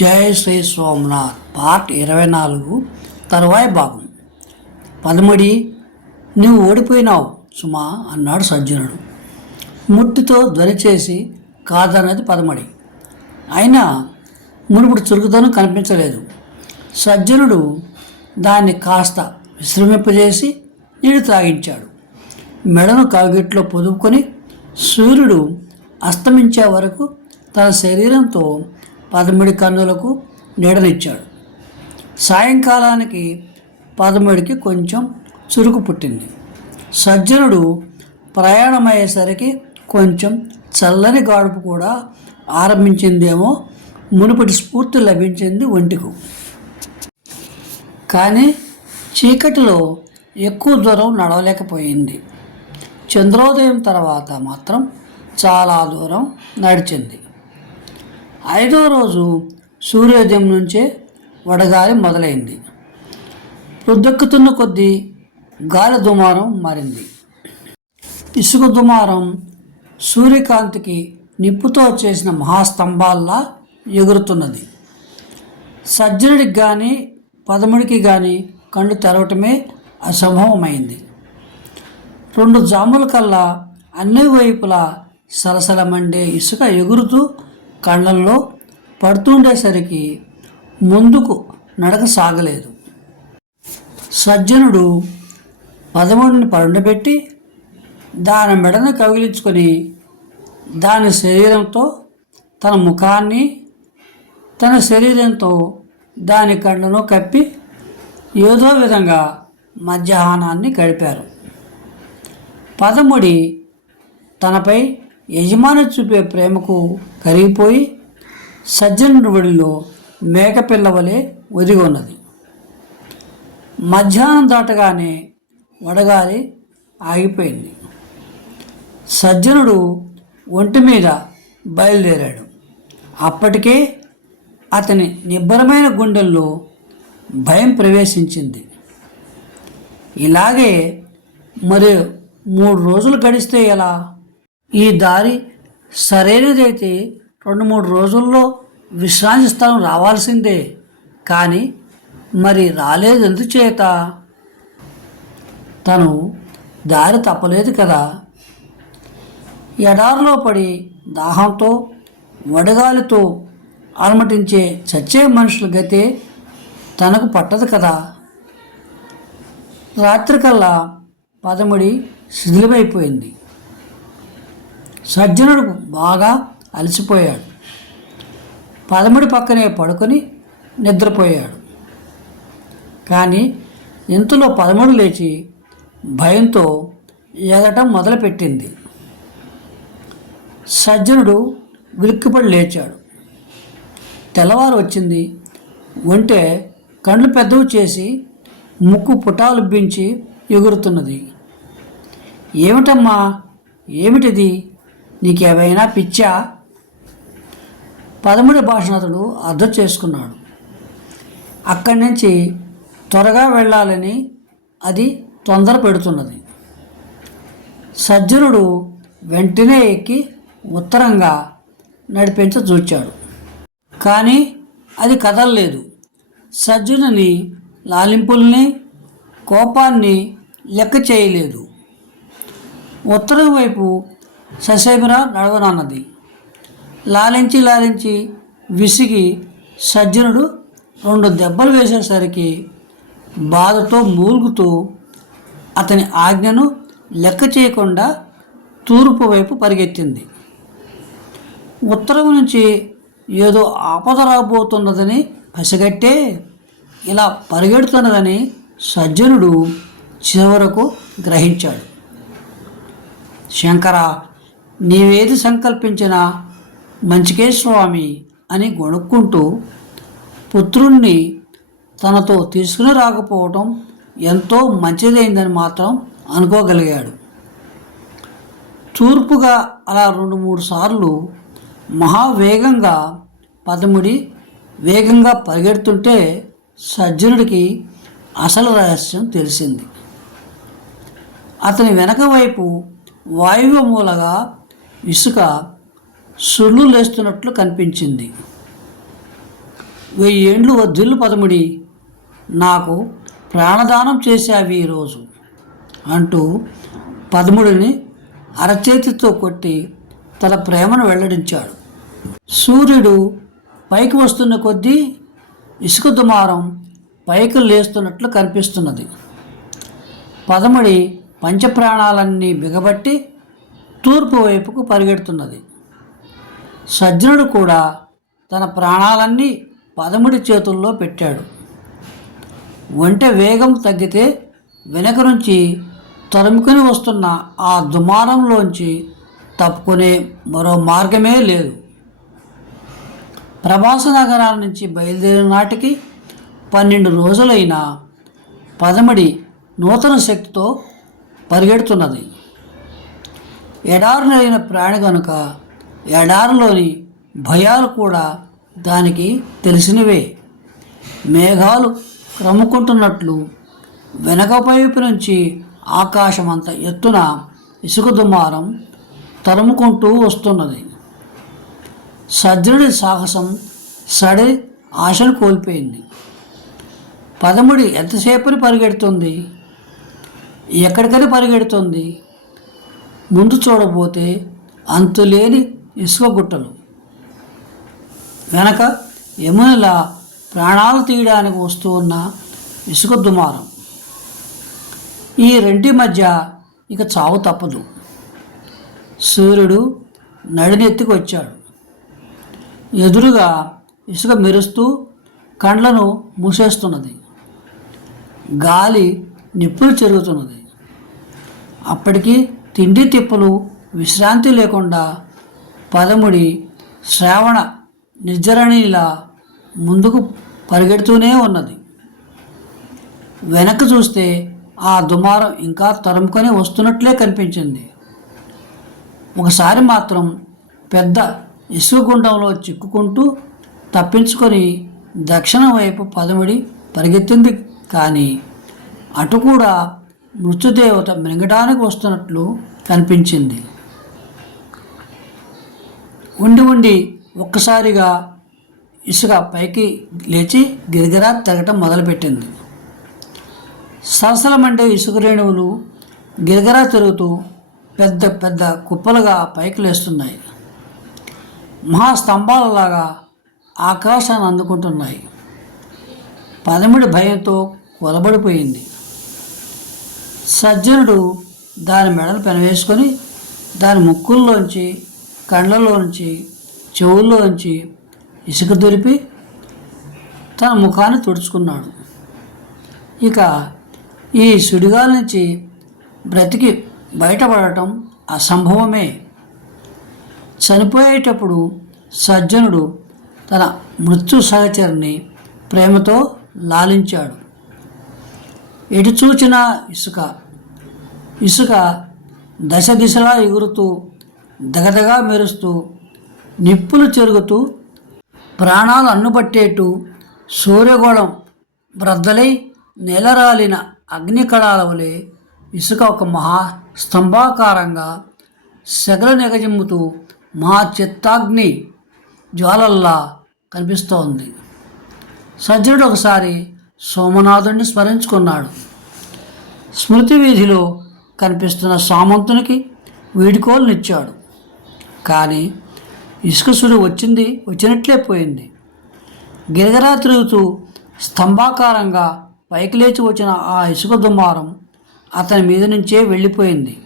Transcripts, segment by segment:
జై శ్రీ సోమనాథ్ పార్ట్ ఇరవై నాలుగు తరువాయి భాగం. పదమడి నువ్వు ఓడిపోయినావు సుమా అన్నాడు సజ్జనుడు. ముట్టితో ధ్వని చేసి కాదన్నది పదమడి. అయినా మునుపుడు చురుకుదనం కనిపించలేదు. సజ్జనుడు దాన్ని కాస్త విశ్రమింపజేసి నీడు త్రాగించాడు మెడను కాగిట్లో పొదుపుకొని సూర్యుడు అస్తమించే వరకు తన శరీరంతో పదమూడు కన్నులకు నీడనిచ్చాడు. సాయంకాలానికి పదమూడుకి కొంచెం చురుకు పుట్టింది. సజ్జనుడు ప్రయాణమయ్యేసరికి కొంచెం చల్లని గాడుపు కూడా ఆరంభించిందేమో మునుపటి స్ఫూర్తి లభించింది ఒంటికు. కానీ చీకటిలో ఎక్కువ దూరం నడవలేకపోయింది. చంద్రోదయం తర్వాత మాత్రం చాలా దూరం నడిచింది. ఐదో రోజు సూర్యోదయం నుంచే వడగాలి మొదలైంది. ప్రొద్దెక్కుతున్న కొద్దీ గాలి దుమారం మారింది. ఇసుక దుమారం సూర్యకాంతికి నిప్పుతో చేసిన మహాస్తంభాల్లా ఎగురుతున్నది. సజ్జనుడికి కానీ పదముడికి కానీ కళ్ళు తెరవటమే అసంభవమైంది. రెండు జాముల కల్లా అన్ని వైపులా సలసల మండే ఇసుక ఎగురుతూ కళ్ళల్లో పడుతుండేసరికి ముందుకు నడక సాగలేదు. సజ్జనుడు పదమూడిని పరుండబెట్టి దాని మెడను కవిలించుకొని దాని శరీరంతో తన ముఖాన్ని తన శరీరంతో దాని కళ్ళను కప్పి ఏదో విధంగా మధ్యాహ్నాన్ని గడిపారు. పదముడి తనపై యజమాని చూపే ప్రేమకు కరిగిపోయి సజ్జనుడి ఒడిలో మేకపిల్ల వలె ఒదిగి ఉన్నది మధ్యాహ్నం దాటగానే వడగాలి ఆగిపోయింది. సజ్జనుడు ఒంటి మీద బయలుదేరాడు. అప్పటికే అతని నిబ్బరమైన గుండెల్లో భయం ప్రవేశించింది. ఇలాగే మరి మూడు రోజులు గడిస్తే ఎలా? ఈ దారి సరైనదైతే రెండు మూడు రోజుల్లో విశ్రాంతి స్థలం రావాల్సిందే. కానీ మరి రాలేదు ఎందుచేత తను దారి తప్పలేదు కదా. ఎడారిలో పడి దాహంతో వడగాలితో అలమటించే చచ్చే మనుషుల గతే తనకు పట్టదు కదా. రాత్రికల్లా పదముడి శిథిలమైపోయింది. సజ్జనుడు బాగా అలసిపోయాడు. పదముడి పక్కనే పడుకొని నిద్రపోయాడు. కానీ ఇంతలో పదముడు లేచి భయంతో ఎగటం మొదలుపెట్టింది. సజ్జనుడు విలుక్కుపడి లేచాడు. తెల్లవారు వచ్చింది. ఒంటే కళ్ళు పెద్దవి చేసి ముక్కు పుటాలుబ్బించి ఎగురుతున్నది. ఏమిటమ్మా? ఏమిటిది? నీకేమైనా పిచ్చా? పదమూడు భాషణతుడు అర్థం చేసుకున్నాడు. అక్కడి నుంచి త్వరగా వెళ్ళాలని అది తొందర పెడుతున్నది. సజ్జనుడు వెంటనే ఎక్కి ఉత్తరంగా నడిపించ చూచాడు. కానీ అది కదలలేదు. సజ్జనుని లాలింపుల్ని కోపాన్ని లెక్క చేయలేదు. ఉత్తరం వైపు ససేమిరా నడవనన్నది లాలించి లాలించి విసిగి సజ్జనుడు రెండు దెబ్బలు వేసేసరికి బాధతో మూలుగుతూ అతని ఆజ్ఞను లెక్క చేయకుండా తూర్పు వైపు పరిగెత్తింది. ఉత్తరం నుంచి ఏదో ఆపద రాబోతున్నదని పసిగట్టే ఇలా పరిగెడుతున్నదని సజ్జనుడు చివరకు గ్రహించాడు. శంకర నీవేది సంకల్పించినా మంచికే స్వామి అని గొణుక్కుంటూ పుత్రుణ్ణి తనతో తీసుకుని రాకపోవటం ఎంతో మంచిదైందని మాత్రం అనుకోగలిగాడు. తూర్పుగా అలా రెండు మూడు సార్లు మహావేగంగా పదముడి వేగంగా పరిగెడుతుంటే సజ్జనుడికి అసలు రహస్యం తెలిసింది. అతని వెనక వైపు వాయువ మూలగా ఇసుక సుళ్ళు లేస్తున్నట్లు కనిపించింది. వెయ్యి ఏండ్లు వద్దులు పదముడి నాకు ప్రాణదానం చేశావి ఈరోజు అంటూ పదముడిని అరచేతితో కొట్టి తన ప్రేమను వెల్లడించాడు. సూర్యుడు పైకి వస్తున్న కొద్దీ ఇసుక దుమారం పైకి లేస్తున్నట్లు కనిపిస్తున్నది. పదముడి పంచప్రాణాలన్నీ బిగబట్టి తూర్పు వైపుకు పరిగెడుతున్నది. సజ్జనుడు కూడా తన ప్రాణాలన్నీ పదముడి చేతుల్లో పెట్టాడు. ఒంటె వేగం తగ్గితే వెనక నుంచి తరుముకుని వస్తున్న ఆ దుమారంలోంచి తప్పుకునే మరో మార్గమే లేదు. ప్రభాస నగరాల నుంచి బయలుదేరిన నాటికి పన్నెండు రోజులైన పదమడి నూతన శక్తితో పరిగెడుతున్నది. ఎడారులైన ప్రాణి కనుక ఎడారిలోని భయాలు కూడా దానికి తెలిసినవే. మేఘాలు క్రమ్ముకుంటున్నట్లు వెనకపైపు నుంచి ఆకాశం అంత ఎత్తున ఇసుక దుమారం తరుముకుంటూ వస్తున్నది. సజ్జనుడి సాహసం సడి ఆశలు కోల్పోయింది. పదముడి ఎంతసేపని పరిగెడుతుంది? ఎక్కడికని పరిగెడుతుంది? ముందు చూడబోతే అంతులేని ఇసుక గుట్టలు వెనక యమునలా ప్రాణాలు తీయడానికి వస్తూ ఉన్న ఇసుక దుమారం. ఈ రెంటి మధ్య ఇక చావు తప్పదు. సూర్యుడు నడినెత్తికి వచ్చాడు. ఎదురుగా ఇసుక మెరుస్తూ కండ్లను మూసేస్తున్నది. గాలి నిప్పులు చెరుగుతున్నది. అప్పటికీ తిండి తిప్పలు విశ్రాంతి లేకుండా పదముడి శ్రావణ నిర్జరణిలా ముందుకు పరిగెడుతూనే ఉన్నది. వెనక్కి చూస్తే ఆ దుమారం ఇంకా తరుముకొని వస్తున్నట్లే కనిపించింది. ఒకసారి మాత్రం పెద్ద ఇసుక గుండంలో చిక్కుకుంటూ తప్పించుకొని దక్షిణం వైపు పదముడి పరిగెత్తింది. కానీ అటు కూడా మృత్యుదేవత మింగడానికి వస్తున్నట్లు కనిపించింది. ఉండి ఉండి ఒక్కసారిగా ఇసుక పైకి లేచి గిరిగిరా తిరగటం మొదలుపెట్టింది. సరసలమంటే ఇసుక రేణువులు గిరిగరా తిరుగుతూ పెద్ద పెద్ద కుప్పలుగా పైకి లేస్తున్నాయి. మహాస్తంభాలలాగా ఆకాశాన్ని అందుకుంటున్నాయి. పదముడి భయంతో కొలబడిపోయింది. సజ్జనుడు దాని మెడలు పెనవేసుకొని దాని ముక్కుల్లోంచి కళ్ళలోంచి చెవుల్లోంచి ఇసుక దొరిపి తన ముఖాన్ని తుడుచుకున్నాడు. ఇక ఈ సుడిగాల నుంచి బ్రతికి బయటపడటం అసంభవమే. చనిపోయేటప్పుడు సజ్జనుడు తన మృత్యు సహచరిని ప్రేమతో లాలించాడు. ఎటు ఇసుక. ఇసుక దశ దిశలా ఎగురుతూ దగదగా మెరుస్తూ నిప్పులు చెరుగుతూ ప్రాణాలు అన్నుబట్టేటు సూర్యగోళం బ్రద్దలై నెలరాలిన అగ్నికళాల వలె ఇసుక ఒక మహా స్తంభాకారంగా శగల నెగజిమ్ముతూ మహా చిత్తాగ్ని జ్వాలల్లా కనిపిస్తోంది. సజ్జనుడు ఒకసారి సోమనాథుడిని స్మరించుకున్నాడు. స్మృతి వీధిలో కనిపిస్తున్న సామంతునికి వీడుకోలునిచ్చాడు. కానీ ఇసుక సుడి వచ్చింది వచ్చినట్లే పోయింది. గిరగరా తిరుగుతూ స్తంభాకారంగా పైకి లేచి వచ్చిన ఆ ఇసుక దుమారం అతని మీద నుంచే వెళ్ళిపోయింది.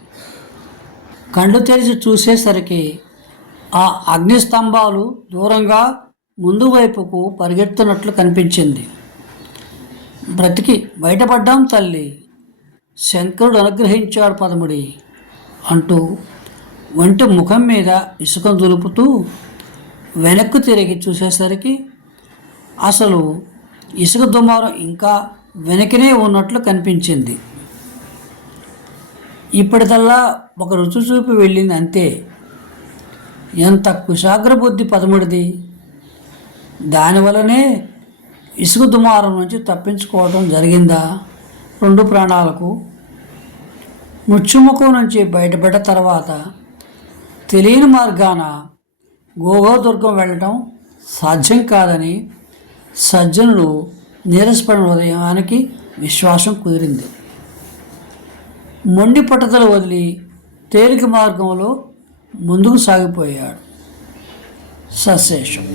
కళ్ళు తెరిచి చూసేసరికి ఆ అగ్నిస్తంభాలు దూరంగా ముందు వైపుకు పరిగెత్తున్నట్లు కనిపించింది. బ్రతికి బయటపడ్డాం తల్లి. శంకరుడు అనుగ్రహించాడు పదముడి. అంటూ వంటి ముఖం మీద ఇసుక దులుపుతూ వెనక్కు తిరిగి చూసేసరికి అసలు ఇసుక దుమారం ఇంకా వెనకనే ఉన్నట్లు కనిపించింది. ఇప్పటిదల్లా ఒక రుచి చూపి వెళ్ళింది అంతే. ఎంత కుశాగ్ర బుద్ధి పదముడిది. దానివల్లనే ఇసుక దుమారం నుంచి తప్పించుకోవడం జరిగిందా? రెండు ప్రాణాలకు ముచ్చుముఖం నుంచి బయటపడ్డ తర్వాత తెలియని మార్గాన గోగోదుర్గం వెళ్ళటం సాధ్యం కాదని సజ్జనులు నీరసపడిన ఉదయానికి విశ్వాసం కుదిరింది. మొండి పట్టుదల వదిలి తేలిక మార్గంలో ముందుకు సాగిపోయాడు సశేషం.